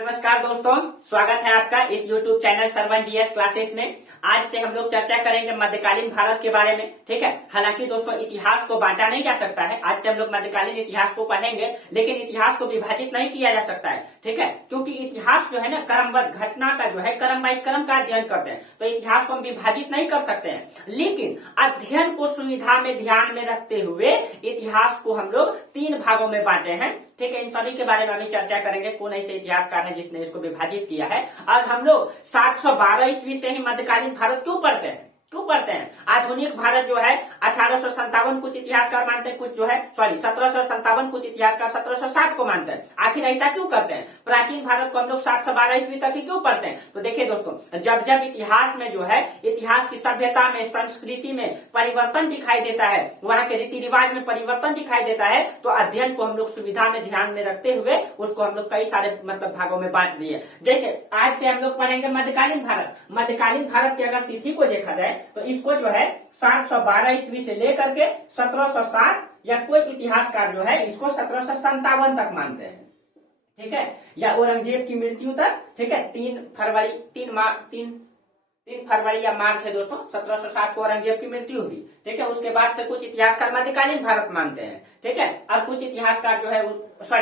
नमस्कार दोस्तों, स्वागत है आपका इस YouTube channel Sarwan GS classes में। आज से हम लोग चर्चा करेंगे मध्यकालीन भारत के बारे में। ठीक है, हालांकि दोस्तों इतिहास को बांटा नहीं जा सकता है। आज से हम लोग मध्यकालीन इतिहास को पढ़ेंगे, लेकिन इतिहास को विभाजित नहीं किया जा सकता है। ठीक है, क्योंकि इतिहास जो है ना क्रमबद्ध घटना का जो है क्रम वाइज क्रम का अध्ययन करते हैं, तो इतिहास को हम विभाजित नहीं कर सकते हैं। लेकिन अध्ययन को सुविधा में ध्यान में रखते हुए इतिहास को हम लोग 3 भागों में बांटे हैं। ठीक है, इन सभी के बारे में अभी चर्चा करेंगे। कौन ऐसे इतिहासकार है जिसने इसको विभाजित किया है। और हम लोग 712 ईस्वी से ही मध्यकालीन भारत क्यों पढ़ते हैं? आधुनिक भारत जो है 1857 कुछ इतिहासकार मानते हैं, कुछ जो है 1757 कुछ इतिहासकार 1707 को मानते हैं। आखिर ऐसा क्यों करते हैं? प्राचीन भारत को हम लोग 712 ईस्वी तक ही क्यों पढ़ते हैं? तो देखिए दोस्तों, जब जब इतिहास में जो है इतिहास की सभ्यता में संस्कृति में परिवर्तन दिखाई देता है, वहां के रीति रिवाज में परिवर्तन दिखाई देता है, तो अध्ययन को हम लोग सुविधा में ध्यान में रखते हुए उसको हम लोग कई सारे भागों में बांट दिए। जैसे आज से हम लोग पढ़ेंगे मध्यकालीन भारत। मध्यकालीन भारत की अगर तिथि को देखा जाए तो इसको जो है 712 ईस्वी से लेकर के 1707 या कोई इतिहासकार जो है इसको 1757 तक मानते हैं। ठीक है, या औरंगजेब की मृत्यु तक। ठीक है, 3 फरवरी या मार्च है दोस्तों, 1707 को औरंगजेब की मृत्यु हुई। ठीक है, उसके बाद से कुछ इतिहासकार मध्यकालीन भारत मानते हैं। ठीक है, और कुछ इतिहासकार जो है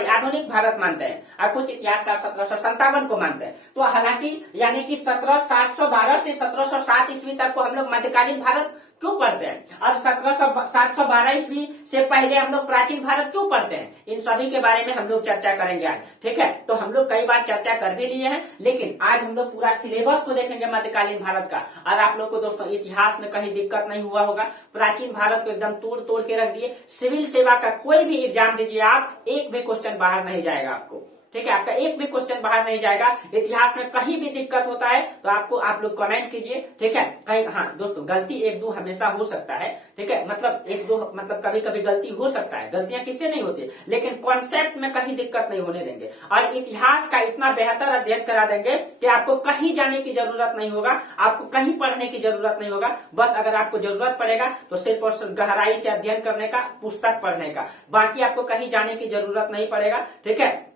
आधुनिक भारत मानते हैं, और कुछ इतिहासकार 1757 को मानते हैं। तो हालांकि यानी कि 712 से 1707 ईस्वी तक को हम लोग मध्यकालीन भारत क्यों पढ़ते हैं, और 712 ईस्वी से पहले हम लोग प्राचीन भारत क्यों पढ़ते हैं, इन सभी के बारे में हम लोग चर्चा करेंगे आज। ठीक है, तो हम लोग कई बार चर्चा कर भी लिए हैं, लेकिन आज हम लोग पूरा सिलेबस को देखेंगे मध्यकालीन भारत का। और आप लोग को दोस्तों इतिहास में कहीं दिक्कत नहीं हुआ होगा। प्राचीन भारत को एकदम तोड़ तोड़ के रख दिए। सिविल सेवा का कोई भी एग्जाम दीजिए आप, एक भी क्वेश्चन बाहर नहीं जाएगा आपको। ठीक है, आपका एक भी क्वेश्चन बाहर नहीं जाएगा। इतिहास में कहीं भी दिक्कत होता है तो आप लोग कमेंट कीजिए। ठीक है, कहीं हाँ दोस्तों, गलती 1-2 हमेशा हो सकता है। ठीक है, मतलब 1-2 कभी कभी गलती हो सकता है। गलतियां किससे नहीं होती, लेकिन कॉन्सेप्ट में कहीं दिक्कत नहीं होने देंगे। और इतिहास का इतना बेहतर अध्ययन करा देंगे कि आपको कहीं जाने की जरूरत नहीं होगा, आपको कहीं पढ़ने की जरूरत नहीं होगा। बस अगर आपको जरूरत पड़ेगा तो सिर्फ और सिर्फ गहराई से अध्ययन करने का, पुस्तक पढ़ने का, बाकी आपको कहीं जाने की जरूरत नहीं पड़ेगा। ठीक है,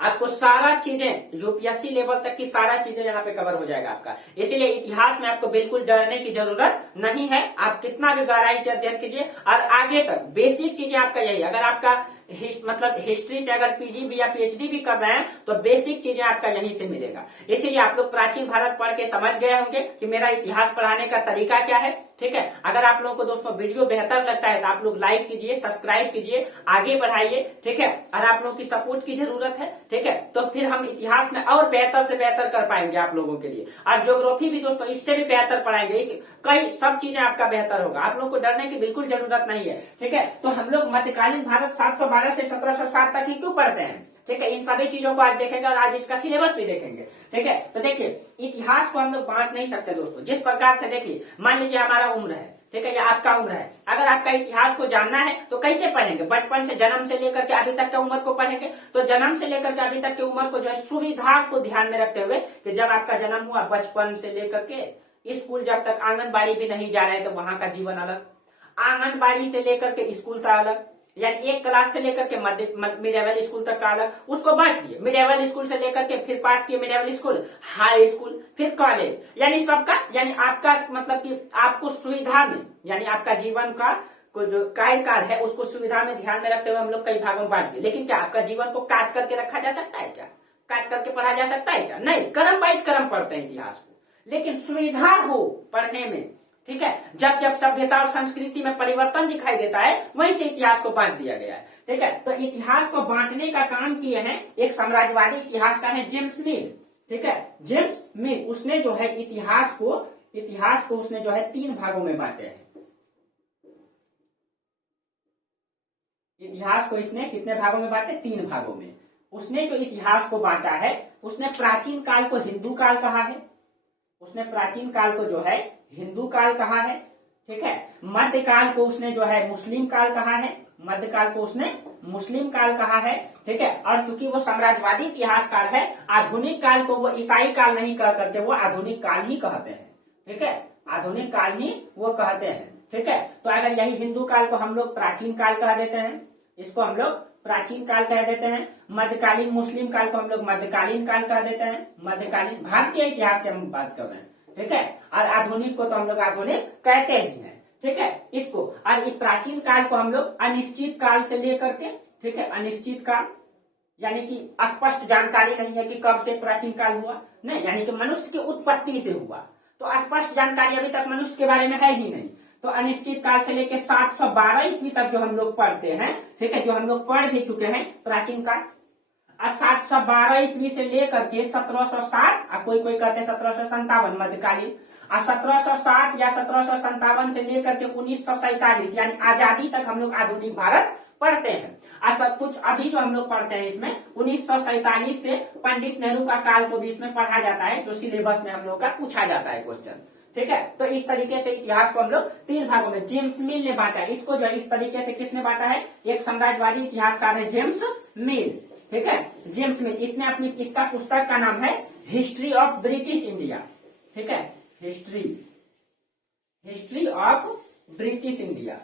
आपको सारा चीजें यूपीएससी लेवल तक की सारा चीजें यहाँ पे कवर हो जाएगा आपका। इसीलिए इतिहास में आपको बिल्कुल डरने की जरूरत नहीं है। आप कितना भी गहराई से अध्ययन कीजिए और आगे तक बेसिक चीजें आपका यही। अगर आपका हिस्ट्री से अगर पीजी भी या पीएचडी भी कर रहे हैं तो बेसिक चीजें आपका यहीं से मिलेगा। इसीलिए आप लोग प्राचीन भारत पढ़ के समझ गए होंगे कि मेरा इतिहास पढ़ाने का तरीका क्या है। ठीक है, अगर आप लोगों को दोस्तों वीडियो बेहतर लगता है तो आप लोग लाइक कीजिए, सब्सक्राइब कीजिए, आगे बढ़ाइए। ठीक है, और आप लोगों की सपोर्ट की जरूरत है। ठीक है, तो फिर हम इतिहास में और बेहतर से बेहतर कर पाएंगे आप लोगों के लिए। और ज्योग्राफी भी दोस्तों इससे भी बेहतर पढ़ाएंगे। कई सब चीजें आपका बेहतर होगा। आप लोगों को डरने की बिल्कुल जरूरत नहीं है। ठीक है, तो हम लोग मध्यकालीन भारत 712 से 1707 तक ही क्यों पढ़ते हैं? ठीक है, इन सभी चीजों को आज देखेंगे और आज इसका सिलेबस भी देखेंगे। ठीक है, तो देखिए इतिहास को हम लोग बांट नहीं सकते दोस्तों। जिस प्रकार से देखिए, मान लीजिए हमारा उम्र है, ठीक है, या आपका उम्र है। अगर आपका इतिहास को जानना है तो कैसे पढ़ेंगे? बचपन से जन्म से लेकर के अभी तक के उम्र को पढ़ेंगे। तो जन्म से लेकर के अभी तक की उम्र को जो है सुविधा को ध्यान में रखते हुए कि जब आपका जन्म हुआ, बचपन से लेकर के स्कूल जब तक, आंगनबाड़ी भी नहीं जा रहे तो वहां का जीवन अलग, आंगनबाड़ी से लेकर के स्कूल का अलग, यानी 1 क्लास से लेकर के मिडियल स्कूल तक का अलग, उसको बांट दिए। मिडियल स्कूल से लेकर के फिर पास किए मिडियल स्कूल, हाई स्कूल, फिर कॉलेज, यानी सबका, यानी आपका मतलब कि आपको सुविधा में, यानी आपका जीवन का को जो कार्यकाल है उसको सुविधा में ध्यान में रखते हुए हम लोग कई भागों में बांट दिए। लेकिन क्या आपका जीवन को काट करके रखा जा सकता है क्या? काट करके पढ़ा जा सकता है क्या? नहीं, क्रम वाइज क्रम पढ़ते हैं इतिहास को, लेकिन सुविधा हो पढ़ने में। ठीक है, जब जब सभ्यता और संस्कृति में परिवर्तन दिखाई देता है वहीं से इतिहास को बांट दिया गया है। ठीक है, तो इतिहास को बांटने का काम किए हैं एक साम्राज्यवादी इतिहासकार है जेम्स मिल। ठीक है, जेम्स मिल, उसने जो है इतिहास को उसने जो है 3 भागों में बांटे हैं। इतिहास को इसने कितने भागों में बांटे? 3 भागों में। उसने जो इतिहास को बांटा है, उसने प्राचीन काल को हिंदू काल कहा है। उसने प्राचीन काल को जो है हिंदू काल कहा है। ठीक है, मध्यकाल को उसने जो है मुस्लिम काल कहा है। मध्यकाल को उसने मुस्लिम काल कहा है। ठीक है, और चूंकि वो साम्राज्यवादी इतिहासकार है, आधुनिक काल को वो ईसाई काल नहीं कह करके वो आधुनिक काल ही कहते हैं। ठीक है, आधुनिक काल ही वो कहते हैं। ठीक है, तो अगर यही हिंदू काल को हम लोग प्राचीन काल कह देते हैं, इसको हम लोग प्राचीन काल कह देते हैं, मध्यकालीन मुस्लिम काल को हम लोग मध्यकालीन काल कह देते हैं, मध्यकालीन भारतीय इतिहास की हम बात कर रहे हैं, ठीक है। और आधुनिक को तो हम लोग आधुनिक कहते ही हैं, ठीक है। इसको और प्राचीन काल को हम लोग अनिश्चित काल से लेकर के, ठीक है, अनिश्चित काल यानी कि स्पष्ट जानकारी नहीं है कि कब से प्राचीन काल हुआ, नहीं, यानी कि मनुष्य की उत्पत्ति से हुआ, तो स्पष्ट जानकारी अभी तक मनुष्य के बारे में है ही नहीं। तो अनिश्चित काल से लेकर 712 ईस्वी तक जो हम लोग पढ़ते हैं, ठीक है, जो हम लोग पढ़ भी चुके हैं प्राचीन काल, और 712 ईस्वी से लेकर के 1760 और कोई कोई कहते हैं 1757 मध्यकालीन, और 1760 या 1757 से लेकर के 1947 यानी आजादी तक हम लोग आधुनिक भारत पढ़ते हैं। और सब कुछ अभी जो हम लोग पढ़ते हैं इसमें 1947 से पंडित नेहरू का काल को भी इसमें पढ़ा जाता है, जो सिलेबस में हम लोग का पूछा जाता है क्वेश्चन, ठीक है। तो इस तरीके से इतिहास को हम लोग 3 भागों में जेम्स मिल ने बांटा है। इसको जो है इस तरीके से किसने बांटा है, एक साम्राज्यवादी इतिहासकार है जेम्स मिल, ठीक है, जेम्स मिल। इसने अपनी इसका पुस्तक का नाम है हिस्ट्री ऑफ ब्रिटिश इंडिया, ठीक है, history of British India,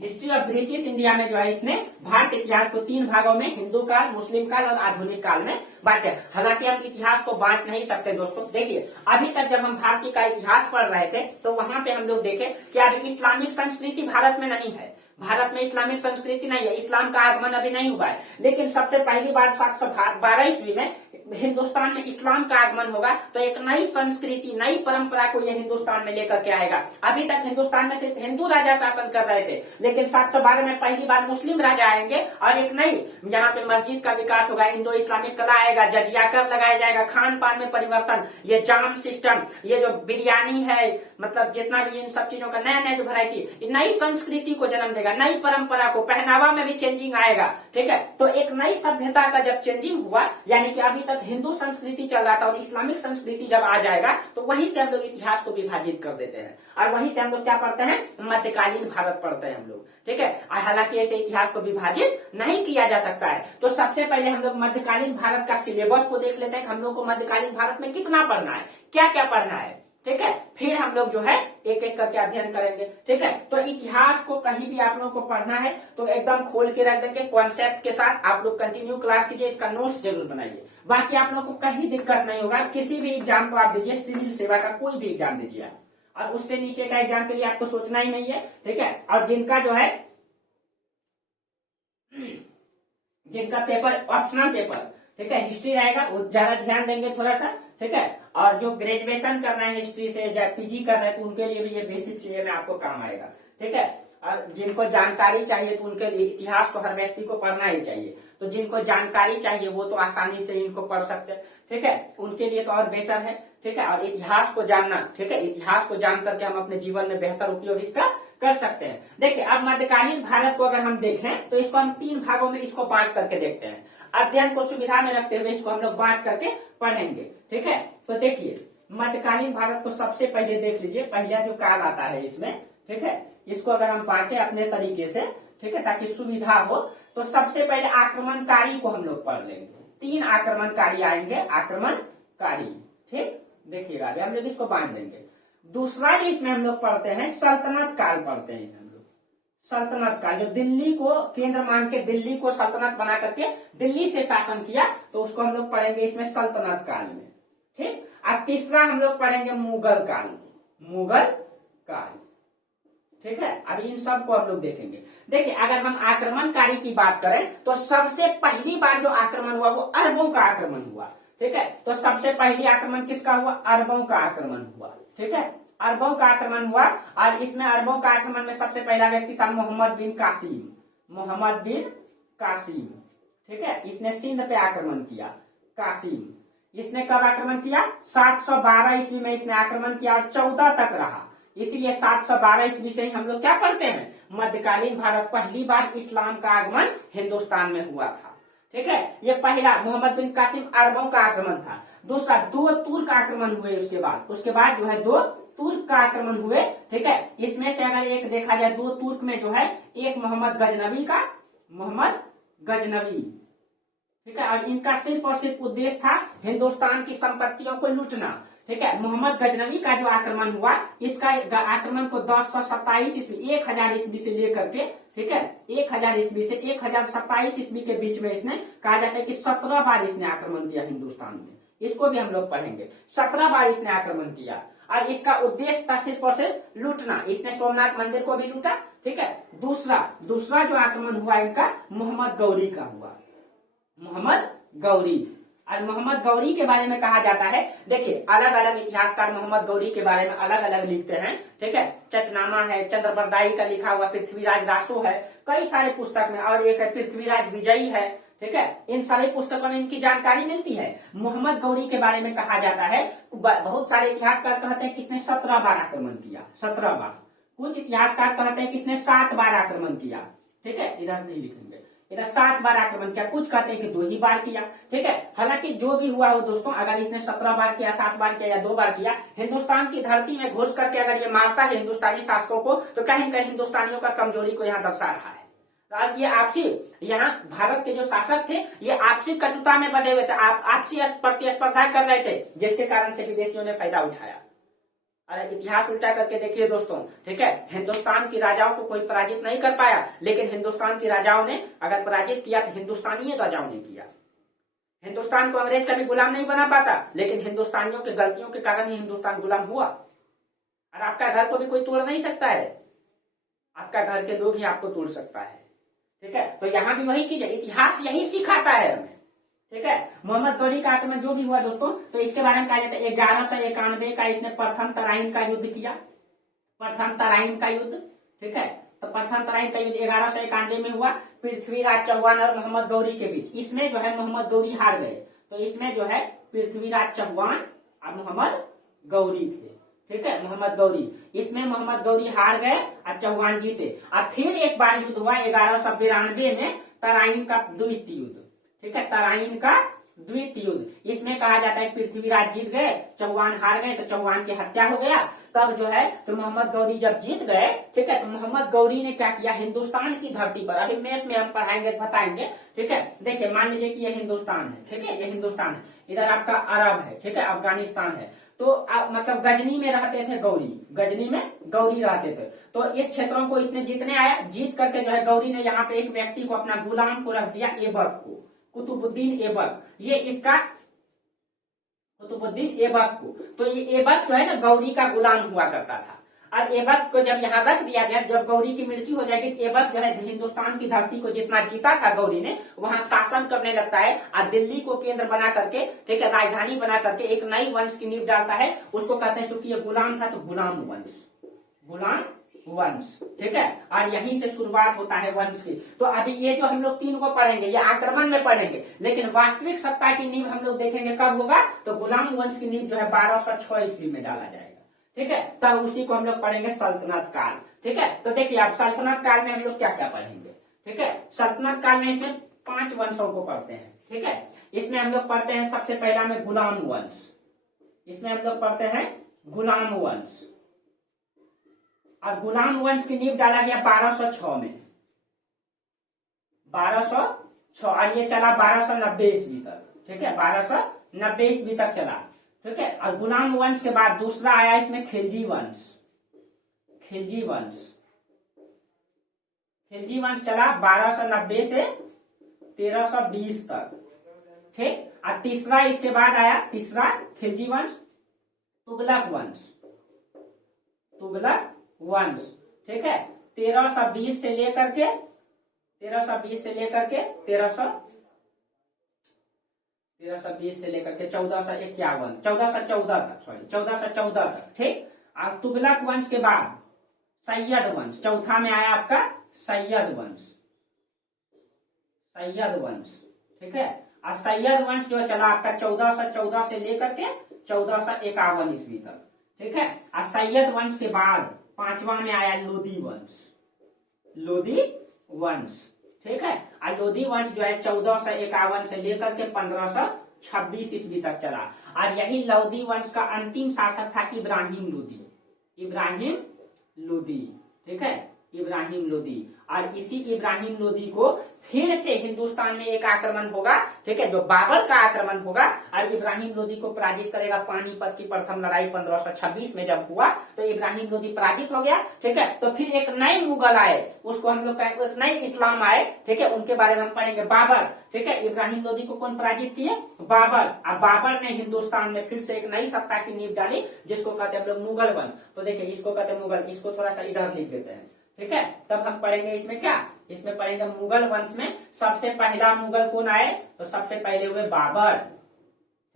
history of British India में जो है इसने भारत इतिहास को 3 भागों में हिंदू काल, मुस्लिम काल और आधुनिक काल में बांटे। हालांकि हम इतिहास को बांट नहीं सकते दोस्तों। देखिए अभी तक जब हम भारतीय का इतिहास पढ़ रहे थे तो वहां पे हम लोग देखे कि अभी इस्लामिक संस्कृति भारत में नहीं है, भारत में इस्लामिक संस्कृति नहीं है, इस्लाम का आगमन अभी नहीं हुआ है। लेकिन सबसे पहली बार 712 ईस्वी में हिंदुस्तान में इस्लाम का आगमन होगा, तो एक नई संस्कृति, नई परंपरा को ये हिंदुस्तान में लेकर के आएगा। अभी तक हिंदुस्तान में सिर्फ हिंदू राजा शासन कर रहे थे, लेकिन 712 में पहली बार मुस्लिम राजा आएंगे और एक नई यहाँ पे मस्जिद का विकास होगा, इंडो इस्लामिक कला आएगा, जजिया कर लगाया जाएगा, खान पान में परिवर्तन, ये जाम सिस्टम, ये जो बिरयानी है, मतलब जितना भी इन सब चीजों का नया नया जो वैरायटी, नई संस्कृति को जन्म देगा, नई परंपरा को, पहनावा में भी चेंजिंग आएगा, ठीक है। तो एक नई सभ्यता का जब चेंजिंग हुआ, यानी कि अभी तक हिंदू संस्कृति चल रहा था और इस्लामिक संस्कृति जब आ जाएगा तो वहीं से हम लोग इतिहास को विभाजित कर देते हैं और वहीं से हम लोग क्या पढ़ते हैं, मध्यकालीन भारत पढ़ते हैं हम लोग, ठीक है। हालांकि ऐसे इतिहास को विभाजित नहीं किया जा सकता है। तो सबसे पहले हम लोग मध्यकालीन भारत का सिलेबस को देख लेते हैं कि हम लोग को मध्यकालीन भारत में कितना पढ़ना है, क्या क्या पढ़ना है, ठीक है। फिर हम लोग जो है एक एक करके अध्ययन करेंगे, ठीक है। तो इतिहास को कहीं भी आप लोगों को पढ़ना है तो एकदम खोल के रख देंगे, कॉन्सेप्ट के साथ आप लोग कंटिन्यू क्लास कीजिए, इसका नोट्स जरूर बनाइए। बाकी आप लोगों को कहीं दिक्कत नहीं होगा, किसी भी एग्जाम को आप दीजिए, सिविल सेवा का कोई भी एग्जाम दीजिए और उससे नीचे का एग्जाम के लिए आपको सोचना ही नहीं है, ठीक है। और जिनका जो है जिनका पेपर ऑप्शनल पेपर, ठीक है, हिस्ट्री रहेगा, वो ज्यादा ध्यान देंगे थोड़ा सा, ठीक है। और जो ग्रेजुएशन कर रहे हैं हिस्ट्री से या पीजी कर रहे हैं तो उनके लिए भी ये बेसिक चीजें में आपको काम आएगा, ठीक है। और जिनको जानकारी चाहिए तो उनके लिए इतिहास तो हर व्यक्ति को पढ़ना ही चाहिए, तो जिनको जानकारी चाहिए वो तो आसानी से इनको पढ़ सकते हैं, ठीक है, उनके लिए तो और बेटर है, ठीक है। और इतिहास को जानना, ठीक है, इतिहास को जान करके हम अपने जीवन में बेहतर उपयोग इसका कर सकते हैं। देखिए अब मध्यकालीन भारत को अगर हम देखें तो इसको हम 3 भागों में इसको बांट करके देखते हैं, अध्ययन को सुविधा में रखते हुए इसको हम लोग बांट करके पढ़ेंगे, ठीक है। तो देखिए मध्यकालीन भारत को सबसे पहले देख लीजिए, पहला जो काल आता है इसमें, ठीक है, इसको अगर हम बांटे अपने तरीके से, ठीक है, ताकि सुविधा हो, तो सबसे पहले आक्रमणकारी को हम लोग पढ़ लेंगे। 3 आक्रमणकारी आएंगे, आक्रमणकारी, ठीक, देखिएगा अभी हम लोग इसको बांट देंगे। दूसरा जो इसमें हम लोग पढ़ते हैं सल्तनत काल पढ़ते हैं हम लोग, सल्तनत काल, जो दिल्ली को केंद्र मान के दिल्ली को सल्तनत बना करके दिल्ली से शासन किया, तो उसको हम लोग पढ़ेंगे इसमें सल्तनत काल में, ठीक। और तीसरा हम लोग पढ़ेंगे मुगल काल, मुगल काल, ठीक है। अभी इन सब को हम लोग देखेंगे। देखिए अगर हम आक्रमणकारी की बात करें तो सबसे पहली बार जो आक्रमण हुआ वो अरबों का आक्रमण हुआ, ठीक है। तो सबसे पहली आक्रमण किसका हुआ, अरबों का आक्रमण हुआ, ठीक है, अरबों का आक्रमण हुआ। और इसमें अरबों का आक्रमण में सबसे पहला व्यक्ति था मोहम्मद बिन कासिम, मोहम्मद बिन कासिम, ठीक है। इसने सिंध पे आक्रमण किया, कासिम। इसने कब आक्रमण किया, 712 ईस्वी में इसने आक्रमण किया और 14 तक रहा। इसीलिए 712 ईस्वी से ही हम लोग क्या पढ़ते हैं, मध्यकालीन भारत, पहली बार इस्लाम का आगमन हिंदुस्तान में हुआ था, ठीक है। ये पहला मोहम्मद बिन कासिम अरबों का आक्रमण था। दूसरा 2 तुर्क आक्रमण हुए, उसके बाद जो है 2 तुर्क का आक्रमण हुए, ठीक है। इसमें से अगर एक देखा जाए 2 तुर्क में जो है एक मोहम्मद गजनवी का, मोहम्मद गजनवी, ठीक है। और इनका सिर्फ और सिर्फ उद्देश्य था हिंदुस्तान की संपत्तियों को लूटना, ठीक है। मोहम्मद गजनवी का जो आक्रमण हुआ, इसका आक्रमण को 1027 ईस्वी 1000 ईस्वी से लेकर के, ठीक है, 1000 ईस्वी से 1027 ईस्वी के बीच में इसने कहा जाता है कि 17 बार इसने आक्रमण किया हिंदुस्तान में। इसको भी हम लोग पढ़ेंगे। 17 बार इसने आक्रमण किया और इसका उद्देश्य था सिर्फ और सिर्फ लूटना। इसने सोमनाथ मंदिर को भी लूटा, ठीक है। दूसरा जो आक्रमण हुआ इनका मोहम्मद गौरी का हुआ, मोहम्मद गौरी। और मोहम्मद गौरी के बारे में कहा जाता है, देखिए अलग अलग इतिहासकार मोहम्मद गौरी के बारे में अलग अलग लिखते हैं, ठीक है। चचनामा है, चंद्रबरदाई का लिखा हुआ, पृथ्वीराज रासो है, कई सारे पुस्तक में, और एक पृथ्वीराज विजयी है, ठीक है। इन सारे पुस्तकों में इनकी जानकारी मिलती है। मोहम्मद गौरी के बारे में कहा जाता है, बहुत सारे इतिहासकार कहते हैं कि इसने 17 बार आक्रमण किया, 17 बार। कुछ इतिहासकार कहते हैं कि इसने 7 बार आक्रमण किया, ठीक है। इधर नहीं लिखेंगे, इधर 7 बार आक्रमण किया, कुछ कहते हैं कि 2 ही बार किया, ठीक है। हालांकि जो भी हुआ हो दोस्तों, अगर इसने 17 बार किया, 7 बार किया या 2 बार किया, हिंदुस्तान की धरती में घुस करके अगर ये मारता है हिंदुस्तानी शासकों को, तो कहीं न कहीं हिंदुस्तानियों का कमजोरी को यहाँ दर्शा रहा है। और ये आपसी, यहाँ भारत के जो शासक थे ये आपसी कटुता में बने हुए थे, आपसी प्रतिस्पर्धा कर रहे थे, जिसके कारण से विदेशियों ने फायदा उठाया। अरे इतिहास उल्टा करके देखिए दोस्तों, ठीक है। हिंदुस्तान की राजाओं को कोई पराजित नहीं कर पाया, लेकिन हिंदुस्तान की राजाओं ने अगर पराजित किया तो हिंदुस्तानी राजाओं ने किया। हिंदुस्तान को अंग्रेज का भी गुलाम नहीं बना पाता, लेकिन हिंदुस्तानियों की गलतियों के कारण ही हिंदुस्तान गुलाम हुआ। और आपका घर को भी कोई तोड़ नहीं सकता है, आपका घर के लोग ही आपको तोड़ सकता है, ठीक है। तो यहाँ भी वही चीज है, इतिहास यही सिखाता है हमें, ठीक है। मोहम्मद गौरी का आक्रमण जो भी हुआ दोस्तों, तो इसके बारे में कहा जाता है 1191 का इसने प्रथम तराइन का युद्ध किया, प्रथम तराइन का युद्ध, ठीक है। तो प्रथम तराइन का युद्ध 1191 में हुआ पृथ्वीराज चौहान और मोहम्मद गौरी के बीच। इसमें जो है मोहम्मद गौरी हार गए, तो इसमें जो है पृथ्वीराज चौहान और मोहम्मद गौरी थे, ठीक है। मोहम्मद गौरी, इसमें मोहम्मद गौरी हार गए और चौहान जीते। और फिर एक बार युद्ध हुआ 1192 में, तराइन का द्वितीय युद्ध, ठीक है, तराइन का द्वितीय युद्ध। इसमें कहा जाता है पृथ्वीराज जीत गए, चौहान हार गए, तो चौहान की हत्या हो गया। तब जो है तो मोहम्मद गौरी जब जीत गए, ठीक है, तो मोहम्मद गौरी ने क्या किया, हिंदुस्तान की धरती पर, अभी मैप में हम पढ़ाएंगे बताएंगे, ठीक है। देखिए मान लीजिए कि ये हिंदुस्तान है, ठीक है, ये हिंदुस्तान है, इधर आपका अरब है, ठीक है, अफगानिस्तान है। तो मतलब गजनी में रहते थे गौरी, गजनी में गौरी रहते थे। तो इस क्षेत्रों को इसने जीतने आया, जीत करके जो है गौरी ने यहाँ पे एक व्यक्ति को, अपना गुलाम को रख दिया, ऐबक को, कुतुबुद्दीन ऐबक, ये इसका कुतुबुद्दीन ऐबक को। तो ये ऐबक जो है ना गौरी का गुलाम हुआ करता था। और ऐबक को जब यहाँ रख दिया गया, जब गौरी की मृत्यु हो जाएगी, तो ऐबक जो है हिंदुस्तान की धरती को जितना जीता था गौरी ने, वहां शासन करने लगता है और दिल्ली को केंद्र बना करके, ठीक है, राजधानी बना करके एक नई वंश की नींव डालता है। उसको कहते हैं, चूंकि ये गुलाम था तो गुलाम वंश, गुलाम वंश, ठीक है। और यहीं से शुरुआत होता है वंश की। तो अभी ये जो हम लोग 3 को पढ़ेंगे, ये आक्रमण में पढ़ेंगे, लेकिन वास्तविक सत्ता की नींव हम लोग देखेंगे कब होगा, तो गुलाम वंश की नींव जो है 1206 ईस्वी में डाला जाएगा, ठीक है। तब उसी को हम लोग पढ़ेंगे सल्तनत काल, ठीक है। तो देखिए आप सल्तनत काल में हम लोग क्या क्या पढ़ेंगे, ठीक है। सल्तनत काल में इसमें 5 वंशों को पढ़ते हैं, ठीक है। इसमें हम लोग पढ़ते हैं सबसे पहला में गुलाम वंश, इसमें हम लोग पढ़ते हैं गुलाम वंश। और गुलाम वंश की नींव डाला गया 1206 में, 1206, और ये चला 1290 ईस्वी तक, ठीक है, 1290 ईस्वी तक चला, ठीक है। और गुलाम वंश के बाद दूसरा आया इसमें खिलजी वंश, खिलजी वंश, खिलजी वंश चला 1290 से 1320 तक, ठीक। और तीसरा इसके बाद आया, तीसरा खिलजी वंश तुगलक वंश, तुगलक वंश, ठीक है। 1320 से लेकर के 1320 से लेकर के 1320 से लेकर के 1451, 1414 तक, सॉरी 1414 तक, ठीक। और तुगलक वंश के बाद सैयद वंश, चौथा में आया आपका सैयद वंश, सैयद वंश, ठीक है। और सैयद वंश जो चला आपका 1414 से लेकर के 1451 ईस्वी तक, ठीक है। और सैयद वंश के बाद 5वां में आया लोधी वंश, लोधी वंश, ठीक है। और लोधी वंश जो है 1451 से लेकर के 1526 ईस्वी तक चला। और यही लोधी वंश का अंतिम शासक था इब्राहिम लोधी, इब्राहिम लोधी, ठीक है। इब्राहिम लोदी। और इसी इब्राहिम लोदी को फिर से हिंदुस्तान में एक आक्रमण होगा, ठीक है, जो बाबर का आक्रमण होगा और इब्राहिम लोदी को पराजित करेगा। पानीपत की प्रथम लड़ाई 1526 में जब हुआ तो इब्राहिम लोदी पराजित हो गया, ठीक है। तो फिर एक नए मुगल आए, उसको हम लोग एक नए इस्लाम आए, ठीक है, उनके बारे में हम पढ़ेंगे। बाबर, ठीक है, इब्राहिम लोदी को कौन पराजित किए? बाबर। अब बाबर ने हिंदुस्तान में फिर से एक नई सत्ता की नींव डाली, जिसको कहते हैं हम लोग मुगल वंश। तो देखिए इसको कहते हैं मुगल, इसको थोड़ा सा इधर लिख देते हैं, ठीक है। तब हम पढ़ेंगे इसमें क्या, इसमें पढ़ेंगे मुगल वंश में सबसे पहला मुगल कौन आए? तो सबसे पहले हुए बाबर,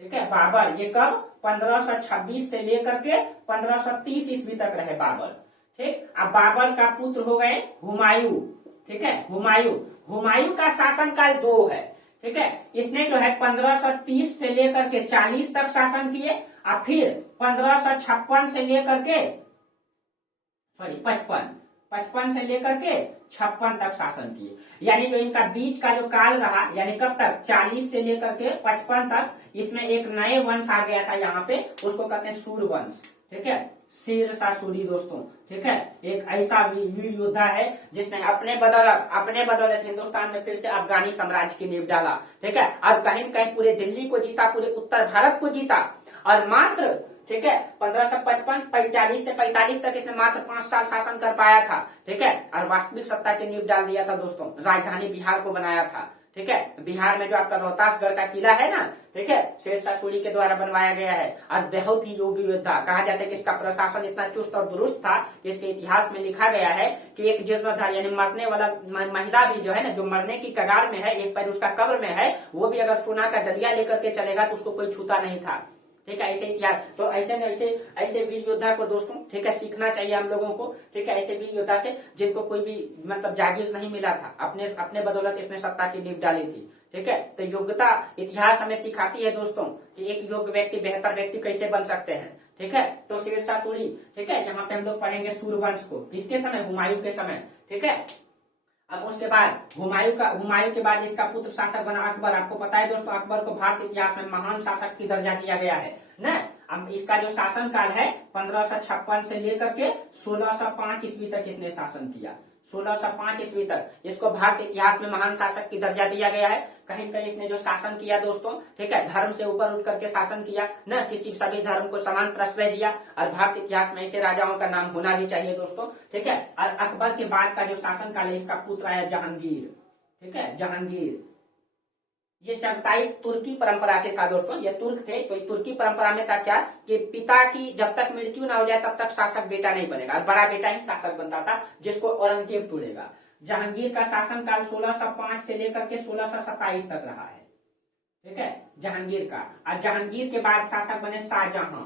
ठीक है, बाबर। ये कब? 1526 से लेकर के 1530 ईस्वी तक रहे बाबर, ठीक। अब बाबर का पुत्र हो गए हुमायूं, ठीक है, हुमायूं। हुमायूं का शासनकाल 2 है, ठीक है। इसने जो है 1530 से लेकर के 40 तक शासन किए और फिर 1556 से लेकर के 55 से लेकर के 56 तक शासन किए। यानी जो इनका बीच का जो काल रहा, यानी कब तक? 40 से लेकर के 55 तक, इसमें एक नए वंश आ गया था यहाँ पे, उसको कहते हैं सूर्यवंश, ठीक है, शेरशाह सूरी दोस्तों, ठीक है। एक ऐसा वीर योद्धा है जिसने अपने बदौलत हिंदुस्तान में फिर से अफगानी साम्राज्य की नींव डाला, ठीक है। और कहीं न कहीं पूरे दिल्ली को जीता, पूरे उत्तर भारत को जीता। और मात्र, ठीक है, 1555 से 45 तक इसने मात्र 5 साल शासन कर पाया था, ठीक है। और वास्तविक सत्ता की नींव डाल दिया था दोस्तों, राजधानी बिहार को बनाया था, ठीक है। बिहार में जो आपका रोहतासगढ़ का किला है ना, ठीक है, शेरशाह सूरी के द्वारा बनवाया गया है। और बहुत ही योगी योद्धा कहा जाता है कि इसका प्रशासन इतना चुस्त और दुरुस्त था कि इसके इतिहास में लिखा गया है कि एक जीर्णोद्धार यानी मरने वाला महिला भी जो है ना, जो मरने की कगार में है, एक पैर उसका कब्र में है, वो भी अगर सोना का डलिया लेकर के चलेगा तो उसको कोई छूता नहीं था, ठीक है। ऐसे इतिहास, तो ऐसे वीर योद्धा को दोस्तों, ठीक है, सीखना चाहिए हम लोगों को, ठीक है, ऐसे वीर योद्धा से जिनको कोई भी मतलब जागीर नहीं मिला था, अपने बदौलत इसने सत्ता की नींव डाली थी, ठीक है। तो योग्यता इतिहास हमें सिखाती है दोस्तों कि एक योग्य व्यक्ति बेहतर व्यक्ति कैसे बन सकते हैं, ठीक है। तो शेरशाह सूरी, ठीक है, यहाँ पे हम लोग पढ़ेंगे सूर्यवंश को, किसके समय? हुमायूं के समय, ठीक है। अब उसके बाद हुमायूं के बाद इसका पुत्र शासक बना अकबर। आपको पता है दोस्तों, अकबर को भारतीय इतिहास में महान शासक की दर्जा दिया गया है ना। अब इसका जो शासन काल है 1556 से लेकर के 1605 ईस्वी तक इसने शासन किया। 1605 ईस्वी तक इसको भारतीय इतिहास में महान शासक की दर्जा दिया गया है। कहीं कहीं इसने जो शासन किया दोस्तों, ठीक है, धर्म से ऊपर उठ करके शासन किया, न किसी सभी धर्म को समान प्रश्रय दिया। और भारतीय इतिहास में ऐसे राजाओं का नाम होना भी चाहिए दोस्तों, ठीक है। और अकबर के बाद का जो शासन काल है, इसका पुत्र आया जहांगीर, ठीक है, जहांगीर। ये चगताई तुर्की परंपरा से था दोस्तों, ये तुर्क थे। तो तुर्की परंपरा में था क्या कि पिता की जब तक मृत्यु ना हो जाए तब तक शासक बेटा नहीं बनेगा, और बड़ा बेटा ही शासक बनता था, जिसको औरंगजेब तोड़ेगा। जहांगीर का शासनकाल 1605 से लेकर के 1627 तक रहा है, ठीक है, जहांगीर का। और जहांगीर के बाद शासक बने शाहजहां,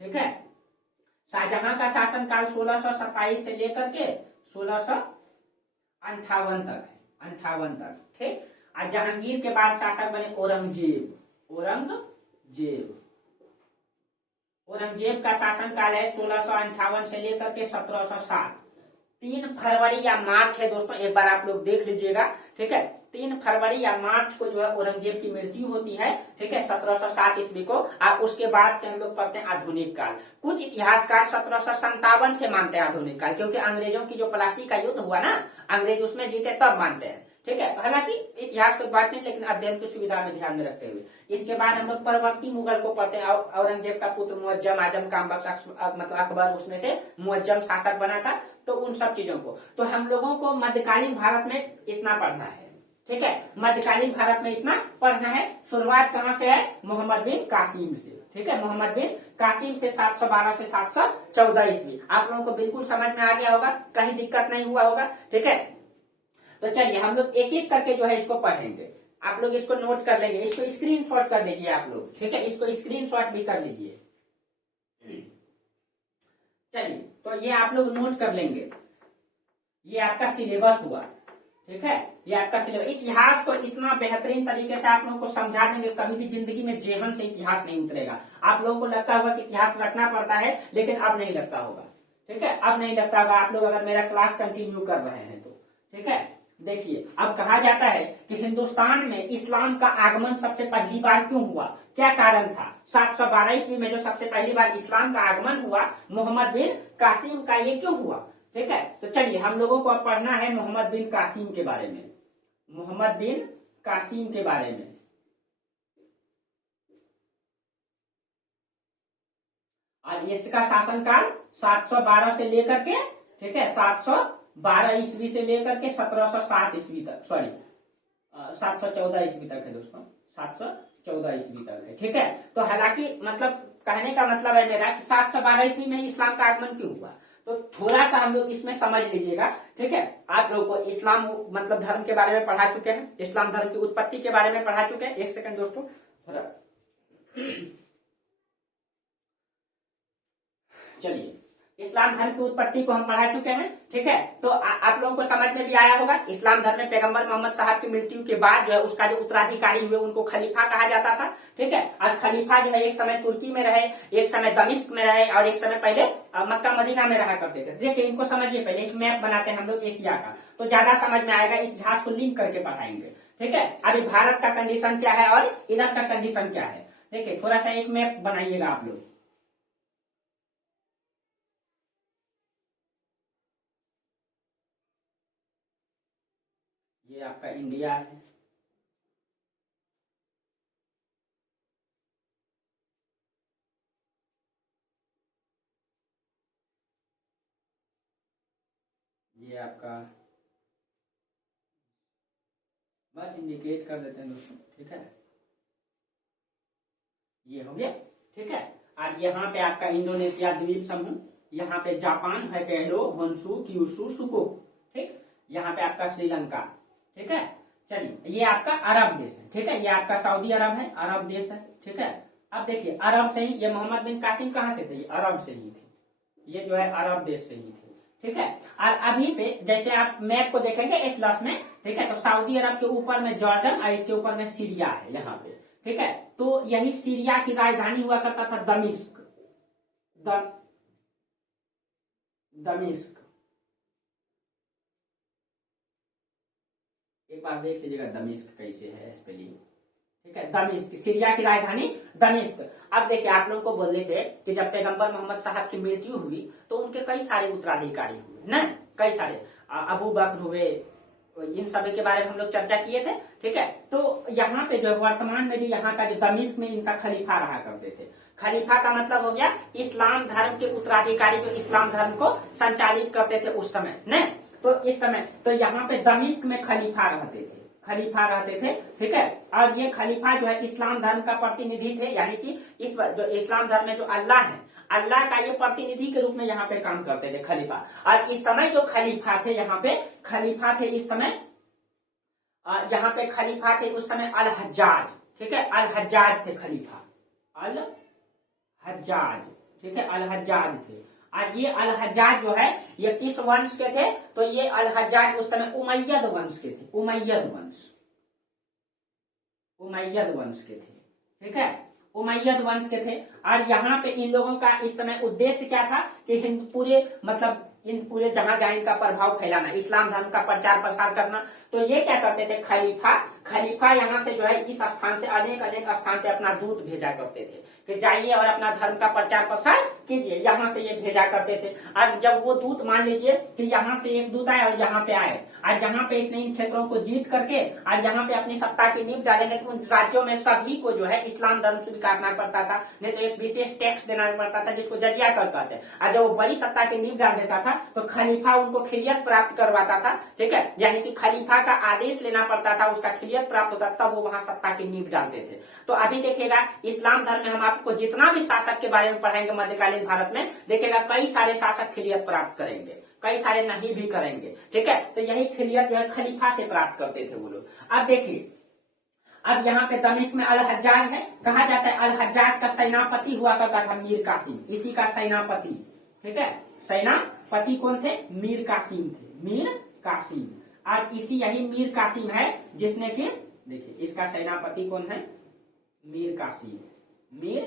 ठीक है। शाहजहां का शासनकाल 1627 से लेकर के 1658 तक है, 58 तक, ठीक। और जहांगीर के बाद शासक बने औरंगजेब का शासनकाल है 1658 से लेकर के 1707। 3 फरवरी या मार्च है दोस्तों, एक बार आप लोग देख लीजिएगा, ठीक है। 3 फरवरी या मार्च को जो है औरंगजेब की मृत्यु होती है, ठीक है, 1707 ईस्वी को। और उसके बाद से हम लोग पढ़ते हैं आधुनिक काल। कुछ इतिहासकार 1757 से मानते हैं आधुनिक काल, क्योंकि अंग्रेजों की जो प्लासी का युद्ध हुआ ना, अंग्रेज उसमें जीते तब मानते हैं, ठीक है। हालांकि इतिहास को बात नहीं, लेकिन अध्ययन की सुविधा में ध्यान में रखते हुए। इसके बाद हम लोग परवर्ती मुगल को पढ़ते हैं। औरंगजेब का पुत्र मुअज्जम आजम कामबख्श मतलब अकबर, उसमें से मुअज्जम शासक बना था। तो उन सब चीजों को तो हम लोगों को मध्यकालीन भारत में इतना पढ़ना है, ठीक है। मध्यकालीन भारत में इतना पढ़ना है। शुरुआत कहाँ से है? मोहम्मद बिन कासिम से, ठीक है, मोहम्मद बिन कासिम से 712 से 714 ईस्वी। आप लोगों को बिल्कुल समझ में आ गया होगा, कहीं दिक्कत नहीं हुआ होगा, ठीक है। तो चलिए हम लोग एक एक करके जो है इसको पढ़ेंगे। आप लोग इसको नोट कर लेंगे, इसको स्क्रीनशॉट कर लीजिए आप लोग, ठीक है, इसको स्क्रीनशॉट भी कर लीजिए। चलिए, तो ये आप लोग नोट कर लेंगे। ये आपका सिलेबस हुआ, ठीक है, ये आपका सिलेबस। इतिहास को इतना बेहतरीन तरीके से आप लोगों को समझा देंगे, कभी भी जिंदगी में जेहन से इतिहास नहीं उतरेगा। आप लोगों को लगता होगा कि इतिहास रखना पड़ता है, लेकिन अब नहीं लगता होगा, ठीक है, अब नहीं लगता होगा। आप लोग अगर मेरा क्लास कंटिन्यू कर रहे हैं तो, ठीक है। देखिए, अब कहा जाता है कि हिंदुस्तान में इस्लाम का आगमन सबसे पहली बार क्यों हुआ, क्या कारण था। 712 ईस्वी में जो सबसे पहली बार इस्लाम का आगमन हुआ मोहम्मद बिन कासिम का, ये क्यों हुआ। ठीक है, तो चलिए हम लोगों को अब पढ़ना है मोहम्मद बिन कासिम के बारे में, मोहम्मद बिन कासिम के बारे में। और इसका शासनकाल 712 से लेकर के, ठीक है, 712 ईस्वी से लेकर के 1707 ईस्वी तक, सॉरी 714 ईस्वी तक है दोस्तों, 714 ईस्वी तक है। ठीक है, तो हालांकि मतलब कहने का मतलब है मेरा कि 712 ईस्वी में इस्लाम का आगमन क्यों हुआ, तो थोड़ा सा हम लोग इसमें समझ लीजिएगा। ठीक है, आप लोगों को इस्लाम मतलब धर्म के बारे में पढ़ा चुके हैं, इस्लाम धर्म की उत्पत्ति के बारे में पढ़ा चुके हैं। एक सेकंड दोस्तों, थोड़ा चलिए, इस्लाम धर्म की उत्पत्ति को हम पढ़ा चुके हैं। ठीक है, तो आप लोगों को समझ में भी आया होगा। इस्लाम धर्म में पैगंबर मोहम्मद साहब की मृत्यु के बाद जो है उसका जो उत्तराधिकारी हुए उनको खलीफा कहा जाता था। ठीक है, और खलीफा जो है एक समय तुर्की में रहे, एक समय दमिश्क में रहे और एक समय पहले मक्का मदीना में रहा करते थे। देखिए, इनको समझिए, पहले एक मैप बनाते हैं हम लोग एशिया का, तो ज्यादा समझ में आएगा, इतिहास को लिंक करके पढ़ाएंगे। ठीक है, अभी भारत का कंडीशन क्या है और इधर का कंडीशन क्या है। देखिए, थोड़ा सा एक मैप बनाइएगा आप लोग। ये आपका इंडिया है, ये आपका, बस इंडिकेट कर देते हैं दोस्तों। ठीक है, ये हो गया। ठीक है, और यहाँ पे आपका इंडोनेशिया द्वीप समूह, यहाँ पे जापान, होक्काइडो, होन्शु, क्यूशु, सुको। ठीक, यहाँ पे आपका श्रीलंका। ठीक है, चलिए, ये आपका अरब देश है। ठीक है, ये आपका सऊदी अरब है, अरब देश है। ठीक है, अब देखिए, अरब से ही ये मोहम्मद बिन कासिम कहाँ से थे, ये अरब से ही थे, ये जो है अरब देश से ही थे। ठीक है, और अभी पे जैसे आप मैप को देखेंगे एटलस में, ठीक है, तो सऊदी अरब के ऊपर में जॉर्डन और इसके ऊपर में सीरिया है यहाँ पे। ठीक है, तो यही सीरिया की राजधानी हुआ करता था दमिश्क, दमिश्क। एक बार देख लीजिएगा दमिश्क कैसे है स्पेलिंग। ठीक है, दमिश्क, सीरिया की राजधानी दमिश्क। अब देखिए, आप लोगों को बोल रहे थे कि जब पैगंबर मोहम्मद साहब की मृत्यु हुई तो उनके कई सारे उत्तराधिकारी हुए ना, कई सारे, अबू बकर हुए, इन सभी के बारे में हम लोग चर्चा किए थे। ठीक है, तो यहाँ पे जो वर्तमान में जो यहाँ का जो दमिश्क में इनका खलीफा रहा करते थे। खलीफा का मतलब हो गया इस्लाम धर्म के उत्तराधिकारी जो इस्लाम धर्म को संचालित करते थे उस समय न, तो इस समय तो यहाँ पे दमिश्क में खलीफा रहते थे, खलीफा रहते थे। ठीक है, और ये खलीफा जो है इस्लाम धर्म का प्रतिनिधि थे, यानी कि इस जो इस्लाम धर्म में जो अल्लाह है, अल्लाह का ये प्रतिनिधि के रूप में यहाँ पे काम करते थे खलीफा। और इस समय जो खलीफा थे, यहाँ पे खलीफा थे इस समय, यहाँ पे खलीफा थे उस समय अल हज्जाज। ठीक है, अल हज्जाज थे खलीफा, अल हज्जाज। ठीक है, अल हज्जाज थे। और ये अल हज्जाज जो है ये किस वंश के थे, तो ये अल हज्जाज उस समय उमैयद वंश के थे, उमैयद वंश, उमैयद वंश के थे। ठीक है, उमैयद वंश के थे। और यहाँ पे इन लोगों का इस समय उद्देश्य क्या था कि हिंदू पूरे मतलब इन पूरे जहां जहां इनका प्रभाव फैलाना, इस्लाम धर्म का प्रचार प्रसार करना। तो ये क्या करते थे, खलीफा यहाँ से जो है इस स्थान से अनेक अनेक स्थान पे अपना दूत भेजा करते थे कि जाइए और अपना धर्म का प्रचार प्रसार कीजिए, यहाँ से ये भेजा करते थे। और जब वो दूत मान लीजिए कि यहाँ से एक दूत आए और यहाँ पे आए और यहाँ पे इसने इन क्षेत्रों को जीत करके और यहाँ पे अपनी सत्ता की नींव डालेंगे, तो उन राज्यों में सभी को जो है इस्लाम धर्म स्वीकारना पड़ता था, नहीं तो एक विशेष टैक्स देना पड़ता था जिसको जजिया कर कहते हैं। और जब वो बड़ी सत्ता की नींव डाल देता था तो खलीफा उनको खिलियत प्राप्त करवाता था। ठीक है, यानी कि खलीफा का आदेश लेना पड़ता था, उसका खिलियत प्राप्त होता, तब वो वहां सत्ता की नींव डालते थे। तो अभी देखिएगा इस्लाम धर्म में हम आपको जितना भी शासक के बारे में पढ़ाएंगे मध्यकालीन भारत में, देखिएगा कई सारे शासक खिलियत प्राप्त करेंगे, कई सारे नहीं भी करेंगे। ठीक है, तो यही खिलियत जो है खलीफा से प्राप्त करते थे वो लोग। अब देखिए, अब यहाँ पे दमिश्क में अल हज्जाज है, कहा जाता है अल हज्जाज का सेनापति हुआ करता था मीर कासिम, इसी का सेनापति। ठीक है, सेनापति कौन थे, मीर कासिम थे, मीर कासिम। और इसी यही मीर कासिम है जिसने कि देखिए इसका सेनापति कौन है, मीर कासिम, मीर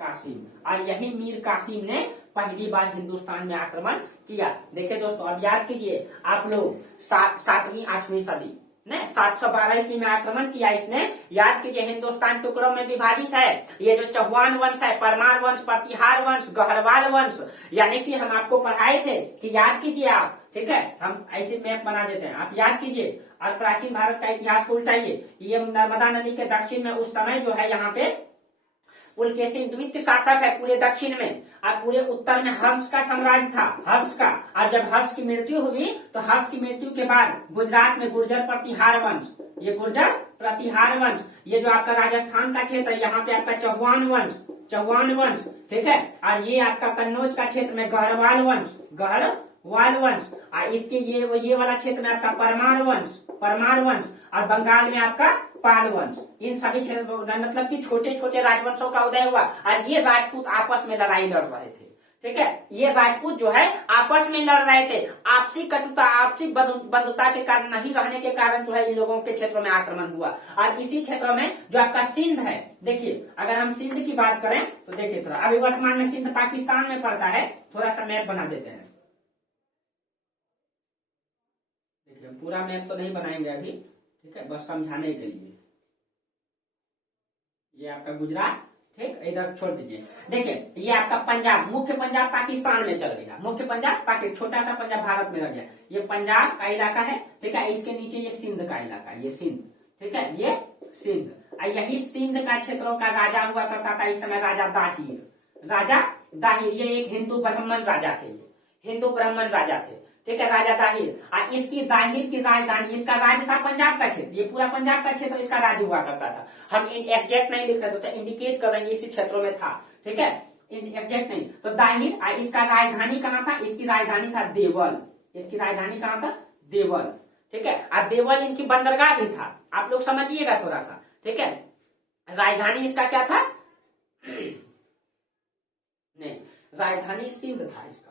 कासिम। और यही मीर कासिम ने पहली बार हिंदुस्तान में आक्रमण किया। देखिए दोस्तों, अब याद कीजिए आप लोग, 7वीं 8वीं सदी ने 712 ईस्वी में आक्रमण किया इसने। याद कीजिए, हिंदुस्तान टुकड़ों में विभाजित है। ये जो चौहान वंश है, परमार वंश, प्रतिहार वंश, गहरवाल वंश, यानी कि हम आपको पढ़ाए थे कि याद कीजिए आप, ठीक है, हम ऐसे मैप बना देते हैं, आप याद कीजिए और प्राचीन भारत का इतिहास को उल्टाइए। ये नर्मदा नदी के दक्षिण में उस समय जो है यहाँ पे पुलकेशिन द्वितीय शासक है पूरे दक्षिण में, और पूरे उत्तर में हर्ष का साम्राज्य था, हर्ष का। और जब हर्ष की मृत्यु हुई तो हर्ष की मृत्यु के बाद गुजरात में गुर्जर प्रतिहार वंश, ये गुर्जर प्रतिहार वंश, ये जो आपका राजस्थान का क्षेत्र है यहाँ पे आपका चौहान वंश, चौहान वंश, ठीक है, और ये आपका कन्नौज का क्षेत्र में गहरवाल वंश, गहरवाल वंश, और इसके ये वाला क्षेत्र में आपका परमार वंश, परमार वंश, और बंगाल में आपका पाल वंश। इन सभी क्षेत्रों मतलब कि छोटे छोटे राजवंशों का उदय हुआ, और ये राजपूत आपस में लड़ाई लड़ रहे थे, ठीक है, ये राजपूत जो है आपस में लड़ रहे थे। आपसी कटुता, आपसी बंधुता के कारण नहीं रहने के कारण जो है इन लोगों के क्षेत्रों में आक्रमण हुआ। और इसी क्षेत्र में जो आपका सिंध है, देखिए अगर हम सिंध की बात करें तो देखिए थोड़ा, अभी वर्तमान में सिंध पाकिस्तान में पड़ता है। थोड़ा सा मैप बना देते हैं, देखिए पूरा मैप तो नहीं बनाएंगे अभी, ठीक है, बस समझाने के लिए। ये आपका गुजरात, ठीक, इधर छोड़ दीजिए। देखिए ये आपका पंजाब, मुख्य पंजाब पाकिस्तान में चल गया, मुख्य पंजाब पाकिस्तान, छोटा सा पंजाब भारत में रह गया। ये पंजाब का इलाका है, ठीक है, इसके नीचे ये सिंध का इलाका है, ये सिंध, ठीक है, ये सिंध। यही सिंध का क्षेत्रों का राजा हुआ करता था इस समय, राजा दाहिर, राजा दाहिर, ये एक हिंदू ब्राह्मण राजा थे, हिंदू ब्राह्मण राजा थे, ठीक है, राजा दाहिर। और इसकी दाहिर की राजधानी, इसका राज्य था पंजाब का क्षेत्र, ये पूरा पंजाब का क्षेत्र इसका राज्य हुआ करता था। हम एग्जैक्ट नहीं लिख सकते, इंडिकेट करेंगे इसी क्षेत्रों में था, ठीक है, एग्जैक्ट नहीं। तो दाहिर, इसका राजधानी कहाँ था, इसकी राजधानी था देवल, इसकी राजधानी कहाँ था, देवल, ठीक है, और देवल इनकी बंदरगाह भी था, आप लोग समझिएगा थोड़ा सा, ठीक है। राजधानी इसका क्या था, नहीं, राजधानी सिंध था इसका,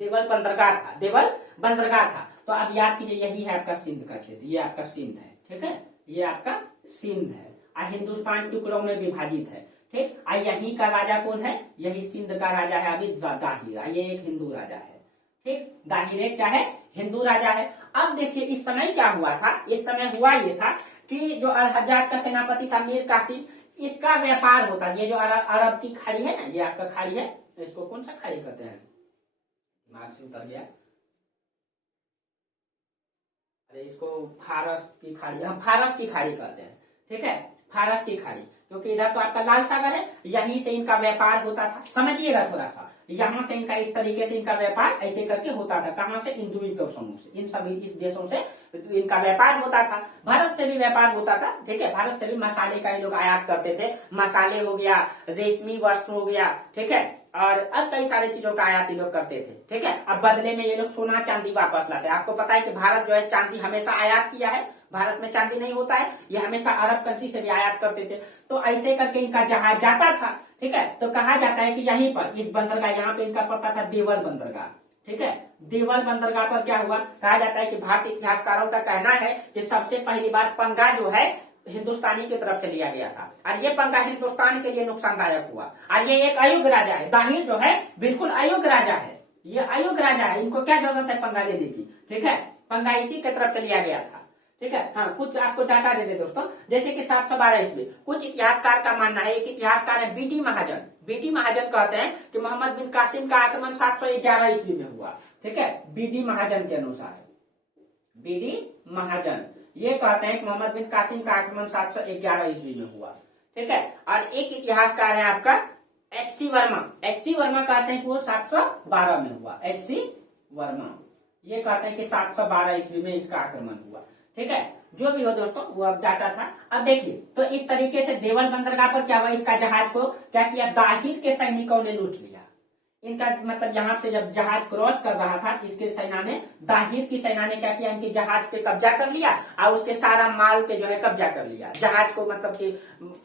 देवल बंदरगाह था, देवल बंदरगाह था। तो अब याद कीजिए, यही है आपका सिंध का क्षेत्र, ये आपका सिंध है, ठीक है, ये आपका सिंध है, और हिंदुस्तान टुकड़ों में विभाजित है, ठीक। यही का राजा कौन है, यही सिंध का राजा है अभी दाहिर, ये एक हिंदू राजा है, ठीक, दाहिर क्या है, हिंदू राजा है। अब देखिए इस समय क्या हुआ था, इस समय हुआ ये था कि जो हज्जाज का सेनापति था मीर कासिम, इसका व्यापार होता, ये जो अरब की खाड़ी है ना, ये आपका खाड़ी है, इसको कौन सा खाड़ी कहते हैं, दिमाग से उतर गया, अरे इसको फारस की खाड़ी, हम फारस की खाड़ी कहते हैं, ठीक है, फारस की खाड़ी, क्योंकि इधर तो आपका लाल सागर है, यहीं से इनका व्यापार होता था, समझिएगा थोड़ा सा, यहाँ से इनका इस तरीके से इनका व्यापार ऐसे करके होता था, कहाँ से, इन द्वीपों समूह से, इन सभी इस देशों से इनका व्यापार होता था। भारत से भी व्यापार होता था, ठीक है, भारत से भी मसाले का ये लोग आयात करते थे, मसाले हो गया, रेशमी वस्त्र हो गया, ठीक है, और कई सारी चीजों का आयात ये लोग करते थे, ठीक है। अब बदले में ये लोग सोना चांदी वापस लाते हैं। आपको पता है कि भारत जो है चांदी हमेशा आयात किया है, भारत में चांदी नहीं होता है, ये हमेशा अरब कंट्री से भी आयात करते थे। तो ऐसे करके इनका जहाज जाता था, ठीक है, तो कहा जाता है कि यहीं पर इस बंदरगाह, यहाँ पे इनका पड़ता था देवल बंदरगाह, ठीक है, देवल बंदरगाह पर क्या हुआ, कहा जाता है कि भारतीय इतिहासकारों का कहना है कि सबसे पहली बार पंगा जो है हिंदुस्तानी की तरफ से लिया गया था, और ये पंगा हिंदुस्तान के लिए नुकसानदायक हुआ। और ये एक अयोग्य राजा है, दाहिर जो है बिल्कुल अयोग्य राजा है, ये अयोग्य राजा है, इनको क्या जरूरत है पंगा लेने की, ठीक है, पंगा इसी की तरफ से लिया गया था, ठीक है। हाँ, कुछ आपको डाटा दे दे दोस्तों, जैसे कि 712 ईस्वी, कुछ इतिहासकार का मानना है, एक इतिहासकार है बीटी महाजन, बीटी महाजन कहते हैं कि मोहम्मद बिन कासिम का आक्रमण 711 ईस्वी में हुआ, ठीक है, बीडी महाजन के अनुसार, बीडी महाजन ये कहते हैं कि मोहम्मद बिन कासिम का आक्रमण 711 ईस्वी में हुआ, ठीक है। और एक इतिहासकार है आपका एच.सी. वर्मा, एच.सी. वर्मा कहते हैं कि वो 712 में हुआ, एच.सी. वर्मा ये कहते हैं कि 712 ईस्वी में इसका आक्रमण हुआ, ठीक है। जो भी हो दोस्तों, वो अब डाटा था। अब देखिए, तो इस तरीके से देवल बंदरगाह पर क्या हुआ, इसका जहाज को क्या किया, दाहिर के सैनिकों ने लूट लिया। इनका मतलब यहाँ से जब जहाज क्रॉस कर रहा था, इसके सेना ने, दाहिर की सेना ने क्या किया, इनके जहाज पे कब्जा कर लिया और उसके सारा माल पे जो है कब्जा कर लिया, जहाज को मतलब कि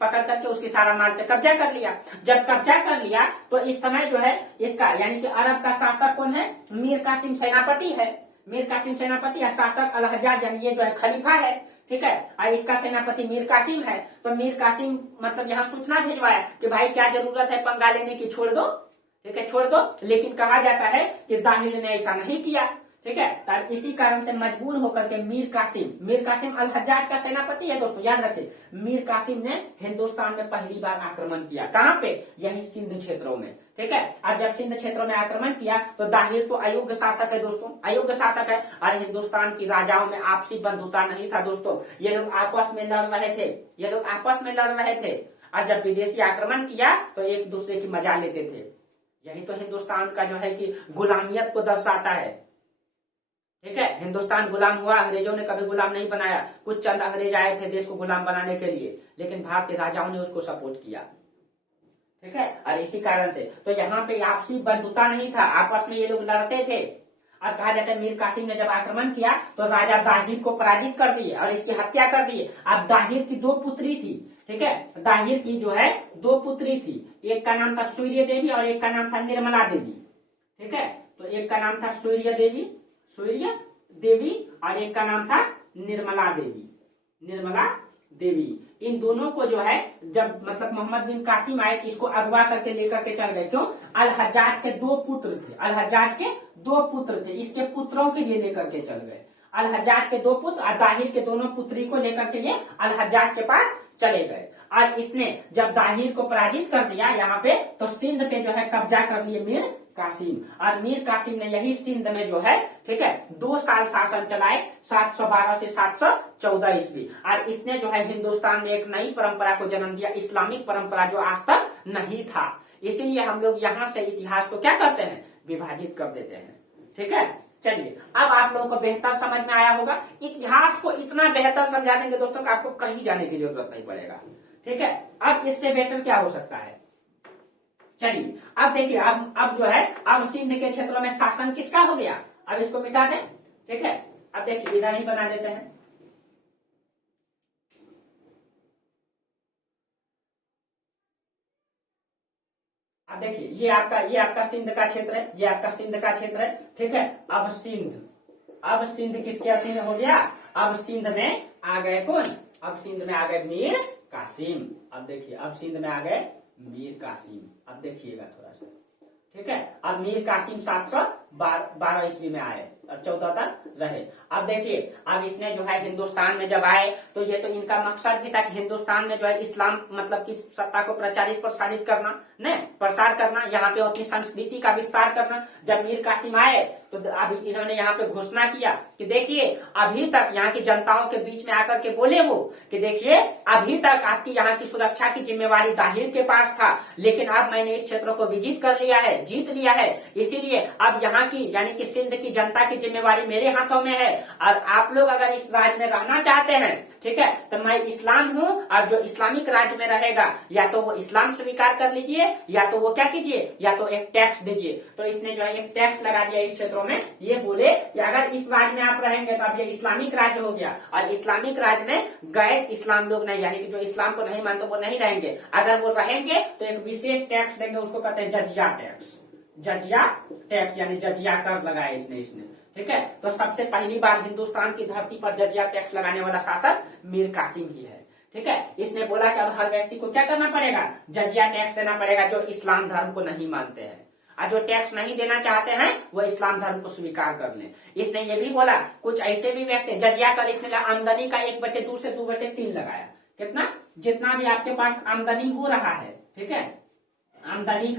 पकड़ करके उसके सारा माल पे कब्जा कर लिया। जब कब्जा कर लिया तो इस समय जो है इसका यानी कि अरब का शासक कौन है, मीर कासिम सेनापति है, मीर कासिम सेनापति या शासक अल हज्जाज यानी ये जो है खलीफा है, ठीक है, और इसका सेनापति मीर कासिम है। तो मीर कासिम मतलब यहाँ सूचना भिजवाया कि भाई क्या जरूरत है पंगा लेने की, छोड़ दो, ठीक है, छोड़ दो। लेकिन कहा जाता है कि दाहिर ने ऐसा नहीं किया, ठीक है। तो इसी कारण से मजबूर होकर के मीर कासिम अल हज्जाज का सेनापति है दोस्तों, याद रखें। मीर कासिम ने हिंदुस्तान में पहली बार आक्रमण किया, कहां पे, यही सिंध क्षेत्रों में, ठीक है। और जब सिंध क्षेत्रों में आक्रमण किया तो दाहिर तो अयोग्य शासक है दोस्तों, अयोग्य शासक है। और हिंदुस्तान की राजाओं में आपसी बंधुता नहीं था दोस्तों, ये लोग आपस में लड़ रहे थे, ये लोग आपस में लड़ रहे थे। और जब विदेशी आक्रमण किया तो एक दूसरे की मजा लेते थे। यही तो हिंदुस्तान का जो है कि गुलामियत को दर्शाता है, ठीक है। हिंदुस्तान गुलाम हुआ, अंग्रेजों ने कभी गुलाम नहीं बनाया। कुछ चंद अंग्रेज आए थे देश को गुलाम बनाने के लिए, लेकिन भारतीय राजाओं ने उसको सपोर्ट किया, ठीक है। और इसी कारण से तो यहाँ पे आपसी बंधुता नहीं था, आपस में ये लोग लड़ते थे। और कहा जाता है मीर कासिम ने जब आक्रमण किया तो राजा दाहिर को पराजित कर दिए और इसकी हत्या कर दिए। अब दाहिर की 2 पुत्री थी, ठीक है। दाहिर की जो है 2 पुत्री थी, एक का नाम था सूर्य देवी और एक का नाम था निर्मला देवी, ठीक है। तो एक का नाम था सूर्य देवी और एक का नाम था निर्मला देवी। इन दोनों को जो है जब मतलब मोहम्मद बिन कासिम आए, इसको अगवा करके लेकर के चल गए। क्यों, अल हज्जाज के 2 पुत्र थे, अल हज्जाज के 2 पुत्र थे, इसके पुत्रों के लिए लेकर के चल गए। अल हज्जाज के 2 पुत्र और दाहिर के दोनों पुत्री को लेकर के ये अल हज्जाज के पास चले गए। और इसने जब दाहिर को पराजित कर दिया यहाँ पे, तो सिंध पे जो है कब्जा कर लिए मीर कासिम। और मीर कासिम ने यही सिंध में जो है, ठीक है, 2 साल शासन चलाए, 712 से 714 ईस्वी। और इसने जो है हिंदुस्तान में एक नई परंपरा को जन्म दिया, इस्लामिक परंपरा, जो आज तक नहीं था। इसीलिए हम लोग यहाँ से इतिहास को क्या करते हैं, विभाजित कर देते हैं, ठीक है। चलिए, अब आप लोगों को बेहतर समझ में आया होगा। इतिहास को इतना बेहतर समझा देंगे दोस्तों कि आपको कहीं जाने की जरूरत नहीं पड़ेगा, ठीक है। अब इससे बेहतर क्या हो सकता है। चलिए, अब देखिए, अब जो है, अब सिंध के क्षेत्रों में शासन किसका हो गया, अब इसको मिटा दें, ठीक है। अब देखिए, इधर ही बना देते हैं। अब देखिए, ये आपका सिंध का क्षेत्र है, ये आपका सिंध का क्षेत्र है, ठीक है। अब सिंध किसके अधीन हो गया, अब सिंध में आ गए कौन, अब सिंध में आ गए मीर कासिम। अब देखिए, अब सिंध में आ गए मीर कासिम। अब देखिएगा थोड़ा सा, ठीक है। अब मीर कासिम 712 ईस्वी में आए और 14 तक रहे। अब देखिए, अब इसने जो है हिंदुस्तान में जब आए तो ये तो इनका मकसद भी था कि हिंदुस्तान में जो है इस्लाम मतलब की सत्ता को प्रसारित करना, नहीं प्रसार करना, यहाँ पे अपनी संस्कृति का विस्तार करना। जब मीर कासिम आए तो अभी इन्होंने यहाँ पे घोषणा किया कि देखिए, अभी तक यहाँ की जनताओं के बीच में आकर के बोले वो कि देखिए, अभी तक आपकी यहाँ की सुरक्षा की जिम्मेवारी दाहिर के पास था, लेकिन अब मैंने इस क्षेत्र को विजित कर लिया है, जीत लिया है, इसीलिए अब यहाँ की यानी कि सिंध की जनता की जिम्मेवारी मेरे हाथों में है। और आप लोग अगर इस राज्य में रहना चाहते हैं, ठीक है, तो मैं इस्लाम हूँ और जो इस्लामिक राज्य में रहेगा या तो वो इस्लाम स्वीकार कर लीजिए या तो वो क्या कीजिए, या तो एक टैक्स दीजिए। तो इसने जो है एक टैक्स लगा दिया इस क्षेत्रों में। ये बोले कि अगर इस राज्य में आप रहेंगे तो अब ये इस्लामिक राज्य हो गया, और इस्लामिक राज्य में गैर इस्लाम लोग नहीं, यानी कि जो इस्लाम को नहीं मानते वो नहीं रहेंगे। अगर वो रहेंगे तो एक विशेष टैक्स देंगे, उसको कहते हैं जजिया टैक्स, यानी जजिया कर लगाया इसने, ठीक है। तो सबसे पहली बार हिंदुस्तान की धरती पर जजिया टैक्स लगाने वाला शासक मीर कासिम ही है, ठीक है। इसने बोला कि अब हर व्यक्ति को क्या करना पड़ेगा, जजिया टैक्स देना पड़ेगा, जो इस्लाम धर्म को नहीं मानते हैं, और जो टैक्स नहीं देना चाहते हैं वो इस्लाम धर्म को स्वीकार कर लें। इसने ये भी बोला, कुछ ऐसे भी व्यक्ति जजिया कर, इसने आमदनी का 1/2 से 2/3 लगाया। कितना, जितना भी आपके पास आमदनी हो रहा है, ठीक है, आमदनी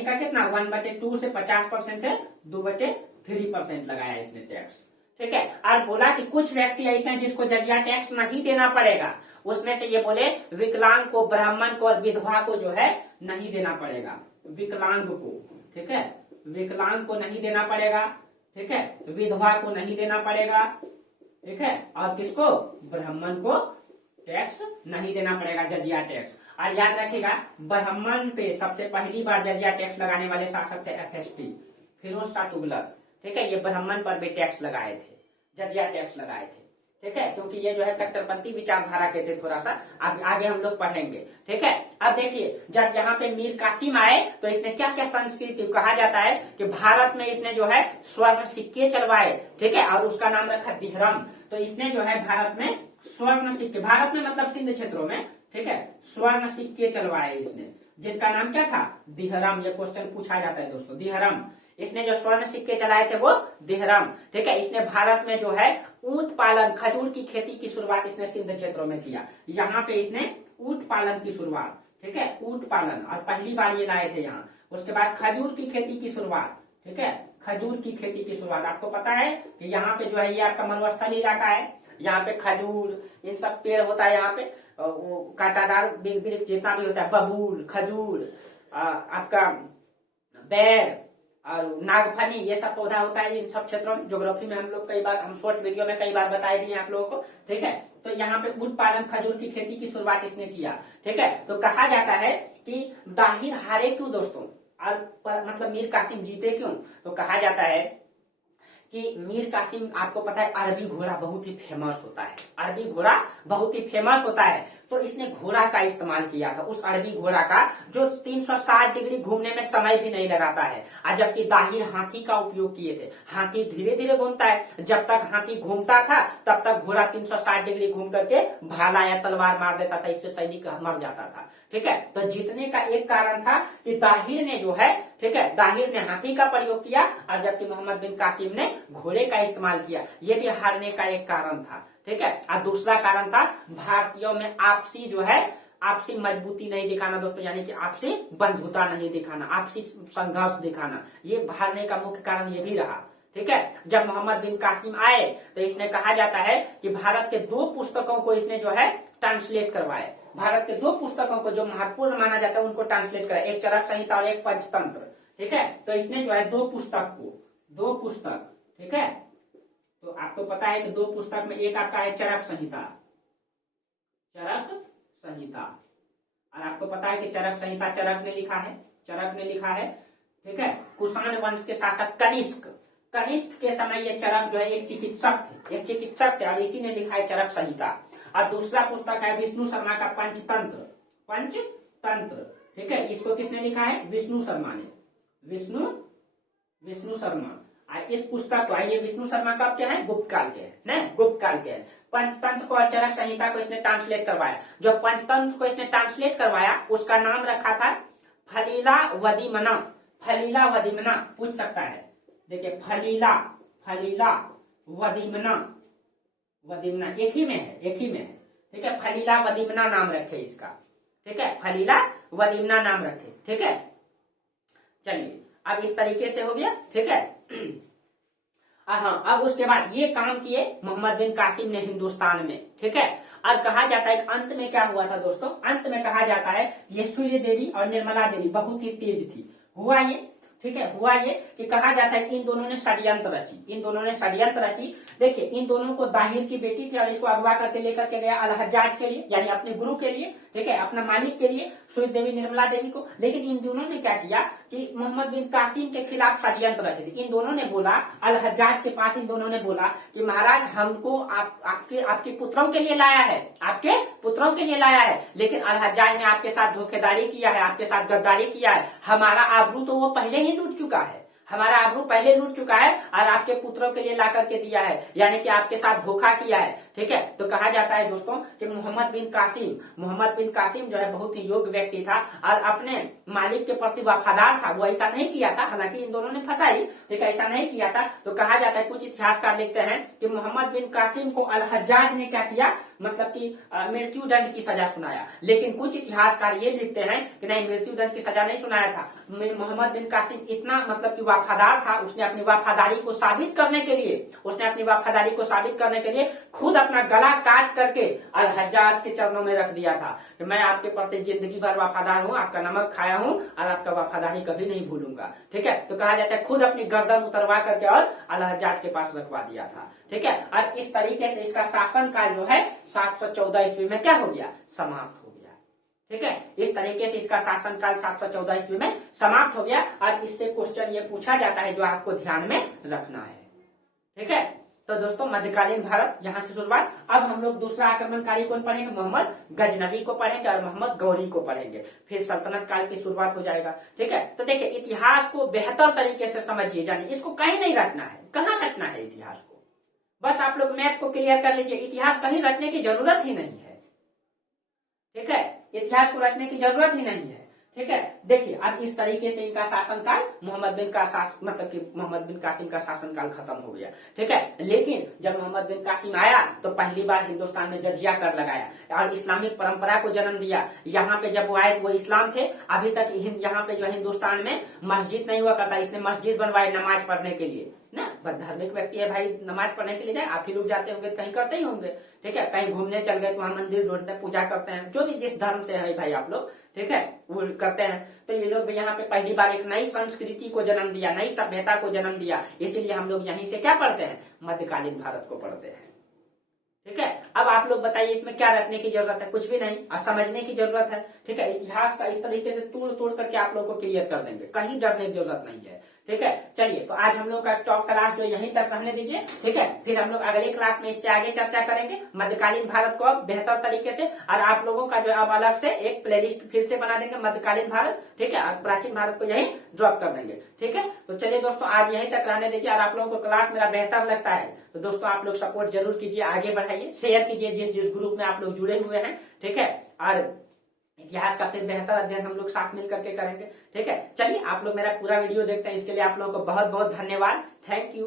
का कितना 1/2 से 50% से 2/3% लगाया इसने टैक्स, ठीक है। और बोला कि कुछ व्यक्ति ऐसे हैं जिसको जजिया टैक्स नहीं देना पड़ेगा। उसमें से ये बोले विकलांग को, ब्राह्मण को और विधवा को जो है नहीं देना पड़ेगा, विकलांग को, ठीक है, विकलांग को नहीं देना पड़ेगा, ठीक है, विधवा को नहीं देना पड़ेगा, ठीक है, और किसको, ब्राह्मण को टैक्स नहीं देना पड़ेगा, जजिया टैक्स। और याद रखिएगा, ब्राह्मण पे सबसे पहली बार जजिया टैक्स लगाने वाले शासक थे FST, फिरोज शाह तुगलक, ठीक है। ये ब्राह्मण पर भी टैक्स लगाए थे, जजिया टैक्स लगाए थे, ठीक है, क्योंकि ये जो है कट्टरपंथी विचारधारा के थे। थोड़ा सा आगे हम लोग पढ़ेंगे, ठीक है। अब देखिए, जब यहाँ पे मीर कासिम आए तो इसने क्या क्या संस्कृति, कहा जाता है कि भारत में इसने जो है स्वर्ण सिक्के चलवाए, ठीक है, और उसका नाम रखा दिहरम। तो इसने जो है भारत में स्वर्ण सिक्के, भारत में मतलब सिंध क्षेत्रों में, ठीक है, स्वर्ण सिक्के चलवाए इसने। जिसका नाम क्या था, दिहरम। ये क्वेश्चन पूछा जाता है दोस्तों, दिहरम। इसने जो स्वर्ण सिक्के चलाए थे वो दिहरम, ठीक है। इसने भारत में जो है ऊंट पालन, खजूर की खेती की शुरुआत इसने सिंध क्षेत्रों में किया। यहाँ पे इसने ऊंट पालन की शुरुआत, ठीक है, ऊंट पालन, और पहली बार ये लाए थे यहाँ। उसके बाद खजूर की खेती की शुरुआत, ठीक है, खजूर की खेती की शुरुआत। आपको पता है कि यहाँ पे जो है ये आपका मरुस्थलीय इलाका है, यहाँ पे खजूर, इन सब पेड़ होता है यहाँ पे, वो कांटादार वृक्ष जितना भी होता है, बबूल, खजूर, आपका बेर और नागफनी, ये सब पौधा होता है इन सब क्षेत्रों में। ज्योग्राफी में हम लोग कई बार, हम शॉर्ट वीडियो में कई बार बताए भी हैं आप लोगों को, ठीक है। तो यहाँ पे ऊंट पालन, खजूर की खेती की शुरुआत इसने किया, ठीक है। तो कहा जाता है कि दाहिर हारे क्यों दोस्तों, और मतलब मीर कासिम जीते क्यों? तो कहा जाता है कि मीर कासिम, आपको पता है अरबी घोड़ा बहुत ही फेमस होता है, अरबी घोड़ा बहुत ही फेमस होता है, तो इसने घोड़ा का इस्तेमाल किया था, उस अरबी घोड़ा का जो 360 डिग्री घूमने में समय भी नहीं लगाता है। और जबकि दाहिर हाथी का उपयोग किए थे। हाथी धीरे धीरे घूमता है, जब तक हाथी घूमता था तब तक घोड़ा 360 डिग्री घूम करके भाला या तलवार मार देता था, इससे सैनिक मर जाता था, ठीक है। तो जीतने का एक कारण था कि दाहिर ने जो है, ठीक है, दाहिर ने हाथी का प्रयोग किया, और जबकि मोहम्मद बिन कासिम ने घोड़े का इस्तेमाल किया। ये भी हारने का एक कारण था, ठीक है। और दूसरा कारण था भारतीयों में आपसी जो है, आपसी मजबूती नहीं दिखाना दोस्तों, यानी कि आपसी बंधुता नहीं दिखाना, आपसी संघर्ष दिखाना। ये हारने का मुख्य कारण ये भी रहा, ठीक है। जब मोहम्मद बिन कासिम आए तो इसने, कहा जाता है कि भारत के 2 पुस्तकों को इसने जो है ट्रांसलेट करवाए। भारत के 2 पुस्तकों को जो महत्वपूर्ण माना जाता है उनको ट्रांसलेट कराया, एक चरक संहिता और एक पंचतंत्र, ठीक है। तो इसने जो है 2 पुस्तक, ठीक है। तो आपको पता है कि 2 पुस्तक में एक आपका है चरक संहिता, और आपको पता है कि चरक संहिता चरक ने लिखा है, ठीक है। कुषाण वंश के शासक कनिष्क के समय ये चरक जो है एक चिकित्सक थे, और इसी ने लिखा है चरक संहिता। और दूसरा पुस्तक है विष्णु शर्मा का पंचतंत्र, ठीक है। इसको किसने लिखा है? विष्णु शर्मा ने, विष्णु शर्मा। इस पुस्तक को, ये विष्णु शर्मा कब के हैं? गुप्त काल के हैं। पंचतंत्र को और चरक संहिता को इसने ट्रांसलेट करवाया। जो पंचतंत्र को इसने ट्रांसलेट करवाया उसका नाम रखा था फलीला वदीमना, पूछ सकता है। देखिए फलीला वदीमना एक ही में है, ठीक है। फलीला वदीमना नाम रखे इसका, ठीक है, फलीला वदीमना नाम रखे, ठीक है। चलिए अब इस तरीके से हो गया, ठीक है। हाँ, अब उसके बाद ये काम किए मोहम्मद बिन कासिम ने हिंदुस्तान में, ठीक है। और कहा जाता है अंत में क्या हुआ था दोस्तों, अंत में कहा जाता है ये सूर्य देवी और निर्मला देवी बहुत ही तेज थी। हुआ ये, ठीक है, हुआ ये कि कहा जाता है कि इन दोनों ने षड्यंत्र रची। देखिए इन दोनों को दाहिर की बेटी थी और इसको अगवा करके लेकर के गया अल-हज्जाज के लिए, यानी अपने गुरु के लिए, ठीक है, अपना मालिक के लिए, सूर्य देवी निर्मला देवी को। लेकिन इन दोनों ने क्या किया कि मोहम्मद बिन कासिम के खिलाफ षड्यंत्र रचे थे। इन दोनों ने बोला, अल-हज्जाज के पास इन दोनों ने बोला कि महाराज हमको आपके पुत्रों के लिए लाया है, लेकिन अल-हज्जाज ने आपके साथ धोखेधारी किया है, आपके साथ गद्दारी किया है। हमारा आबरू तो वो पहले ही लूट चुका है, और आपके पुत्रों के लिए ला करके दिया है, यानी कि आपके साथ धोखा किया है, ठीक है। तो कहा जाता है दोस्तों कि मोहम्मद बिन कासिम जो है बहुत ही योग्य व्यक्ति था और अपने मालिक के प्रति वफादार था। वो ऐसा नहीं किया था, हालांकि इन दोनों ने फंसाई, ठीक है, ऐसा नहीं किया था। तो कहा जाता है, कुछ इतिहासकार लिखते हैं कि मोहम्मद बिन कासिम को अल-हज्जाज ने क्या किया, मतलब कि मृत्यु दंड की सजा सुनाया। लेकिन कुछ इतिहासकार ये लिखते हैं कि नहीं, मृत्यु दंड की सजा नहीं सुनाया था। मोहम्मद बिन कासिम इतना मतलब कि वफादार था, उसने अपनी वफादारी को साबित करने के लिए खुद अपना गला काट करके अल-हज्जाज के चरणों में रख दिया था कि मैं आपके प्रति जिंदगी भर वफादार हूँ, आपका नमक खाया हूँ और आपका वफादारी कभी नहीं भूलूंगा, ठीक है। तो कहा जाता है खुद अपनी गर्दन उतरवा करके और अल-हज्जाज के पास रखवा दिया था, ठीक है। और इस तरीके से इसका शासनकाल जो है 714 ईस्वी में क्या हो गया, समाप्त हो गया, ठीक है। इस तरीके से इसका शासनकाल 714 ईस्वी में समाप्त हो गया। और इससे क्वेश्चन ये पूछा जाता है जो आपको ध्यान में रखना है, ठीक है। तो दोस्तों मध्यकालीन भारत यहाँ से शुरुआत। अब हम लोग दूसरा आक्रमणकारी कौन पढ़ेंगे, मोहम्मद गजनवी को पढ़ेंगे और मोहम्मद गौरी को पढ़ेंगे, फिर सल्तनत काल की शुरुआत हो जाएगा, ठीक है। तो देखिए इतिहास को बेहतर तरीके से समझिए, जानिए, इसको कहीं नहीं रटना है, कहाँ रटना है इतिहास को, बस आप लोग मैप को क्लियर कर लीजिए, इतिहास कहीं रटने की जरूरत ही नहीं है, ठीक है, इतिहास को रटने की जरूरत ही नहीं है, ठीक है। देखिए अब इस तरीके से इनका शासनकाल मोहम्मद बिन का मतलब कि मोहम्मद बिन कासिम का शासनकाल खत्म हो गया। ठीक है, लेकिन जब मोहम्मद बिन कासिम आया तो पहली बार हिंदुस्तान में जजिया कर लगाया और इस्लामिक परंपरा को जन्म दिया। यहाँ पे जब वो आए वो इस्लाम थे। अभी तक यहाँ पे जो हिंदुस्तान में मस्जिद नहीं हुआ करता, इसने मस्जिद बनवाई नमाज पढ़ने के लिए ना। धार्मिक व्यक्ति है भाई, नमाज पढ़ने के लिए जाए, आप ही लोग जाते होंगे, कहीं करते ही होंगे। ठीक है, कहीं घूमने चल गए तो वहां मंदिर ढूंढते हैं, पूजा करते हैं, जो भी जिस धर्म से है भाई आप लोग, ठीक है, वो करते हैं। तो ये लोग भी यहाँ पे पहली बार एक नई संस्कृति को जन्म दिया, नई सभ्यता को जन्म दिया। इसीलिए हम लोग यहीं से क्या पढ़ते हैं, मध्यकालीन भारत को पढ़ते हैं। ठीक है, अब आप लोग बताइए इसमें क्या रखने की जरूरत है, कुछ भी नहीं, और समझने की जरूरत है। ठीक है, इतिहास का इस तरीके से तोड़ तोड़ करके आप लोग को क्लियर कर देंगे, कहीं डरने की जरूरत नहीं है। ठीक है, चलिए तो आज हम लोग का टॉप क्लास जो यहीं तक रहने दीजिए। ठीक है, फिर हम लोग अगले क्लास में इससे आगे चर्चा करेंगे मध्यकालीन भारत को अब बेहतर तरीके से, और आप लोगों का जो अब अलग से एक प्लेलिस्ट फिर से बना देंगे मध्यकालीन भारत। ठीक है, और प्राचीन भारत को यही ड्रॉप कर देंगे। ठीक है, तो चलिए दोस्तों आज यहीं तक रहने दीजिए, और आप लोगों को क्लास मेरा बेहतर लगता है तो दोस्तों आप लोग सपोर्ट जरूर कीजिए, आगे बढ़ाइए, शेयर कीजिए जिस जिस ग्रुप में आप लोग जुड़े हुए हैं। ठीक है, और इतिहास का फिर बेहतर अध्ययन हम लोग साथ मिल करके करेंगे। ठीक है, चलिए आप लोग मेरा पूरा वीडियो देखते हैं, इसके लिए आप लोगों को बहुत बहुत धन्यवाद। Thank you.